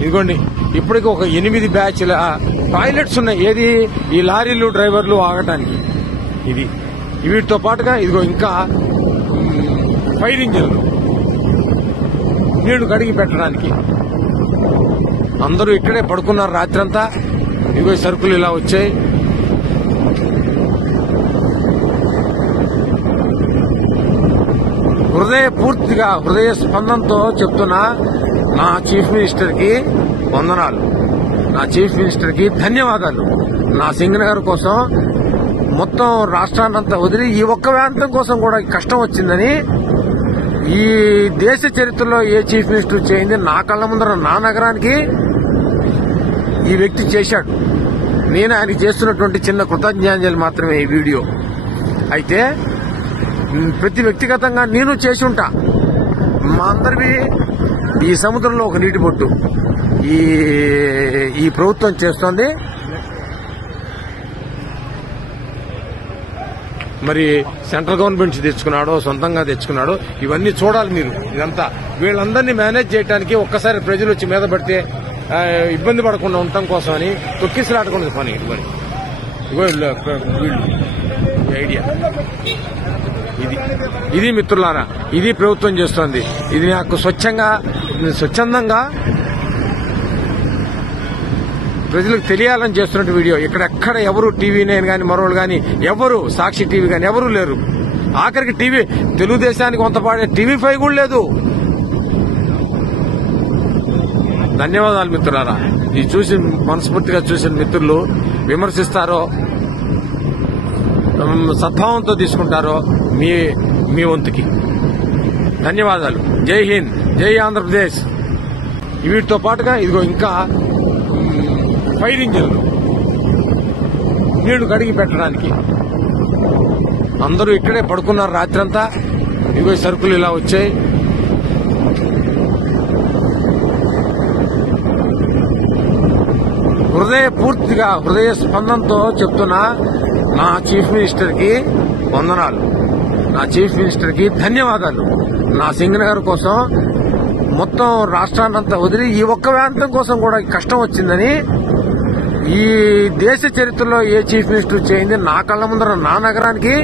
ఇదిగోండి ఇప్పటికి ఒక 8 బ్యాచ్ల టాయిలెట్స్ ఉన్నాయి. ఏది ఈ లారీలు డ్రైవర్లు ఆగటానికి. ఇది వీటితో పాటుగా ఇదిగో ఇంకా ఫైర్ ఇంజిన్లు నీళ్లు కడిగి పెట్టడానికి. అందరూ ఇక్కడే పడుకున్నారు రాత్రంతా. ఇదిగో సరుకులు ఇలా వచ్చాయి. హృదయ స్పందనతో చెప్తున్నా నా చీఫ్ మినిస్టర్ కి వందనాలు, నా చీఫ్ మినిస్టర్ కి ధన్యవాదాలు. నా సింగనగర్ కోసం మొత్తం రాష్ట్రాన్నంతా వదిలి ఈ ఒక్క ప్రాంతం కోసం కూడా కష్టం వచ్చిందని ఈ దేశ చరిత్రలో ఏ చీఫ్ మినిస్టర్ చేయింది నా కళ్ల ముందర నా నగరానికి ఈ వ్యక్తి చేశాడు. నేను ఆయనకి చేస్తున్నటువంటి చిన్న కృతజ్ఞాంజలి మాత్రమే ఈ వీడియో. అయితే ప్రతి వ్యక్తిగతంగా నేను చేసి ఉంటా. మా అందరివి ఈ సముద్రంలో ఒక నీటి బొట్టు ఈ ప్రభుత్వం చేస్తోంది. మరి సెంట్రల్ గవర్నమెంట్ తెచ్చుకున్నాడో సొంతంగా తెచ్చుకున్నాడో ఇవన్నీ చూడాలి మీరు. ఇదంతా వీళ్ళందరినీ మేనేజ్ చేయడానికి ఒక్కసారి ప్రజలు వచ్చి మీద పడితే ఇబ్బంది పడకుండా ఉండటం కోసం అని తొక్కిసలాటకుండా పని. వీళ్ళు ఐడియా ఇది మిత్రులారా, ఇది ప్రభుత్వం చేస్తోంది. ఇది నాకు స్వచ్ఛందంగా ప్రజలకు తెలియాలని చేస్తున్న వీడియో. ఇక్కడెక్కడ ఎవరు టీవీ నైన్ గాని మరోళ్ళు గాని ఎవరు సాక్షి టీవీ గాని ఎవరు లేరు. ఆఖరికి టీవీ తెలుగుదేశానికి కొంత పాడే TV5 కూడా లేదు. ధన్యవాదాలు మిత్రులారా. ఇది చూసి మనస్ఫూర్తిగా చూసిన మిత్రులు విమర్శిస్తారో సద్భావంతో తీసుకుంటారో మీ వంతుకి ధన్యవాదాలు. జై హింద్, జై ఆంధ్రప్రదేశ్. వీటితో పాటుగా ఇదిగో ఇంకా ఫైర్ ఇంజిన్లు నీళ్లు కడిగి పెట్టడానికి. అందరూ ఇక్కడే పడుకున్నారు రాత్రంతా. ఇదిగో సరుకులు ఇలా వచ్చాయి. హృదయ స్పందనతో చెప్తున్నా నా చీఫ్ మినిస్టర్ కి వందనాలు, నా చీఫ్ మినిస్టర్ కి ధన్యవాదాలు. నా సింగనగర్ కోసం మొత్తం రాష్ట్రాన్నంతా వదిలి ఈ ఒక్క ప్రాంతం కోసం కూడా కష్టం వచ్చిందని ఈ దేశ చరిత్రలో ఏ చీఫ్ మినిస్టర్ చేయింది నా కళ్ల ముందర నా నగరానికి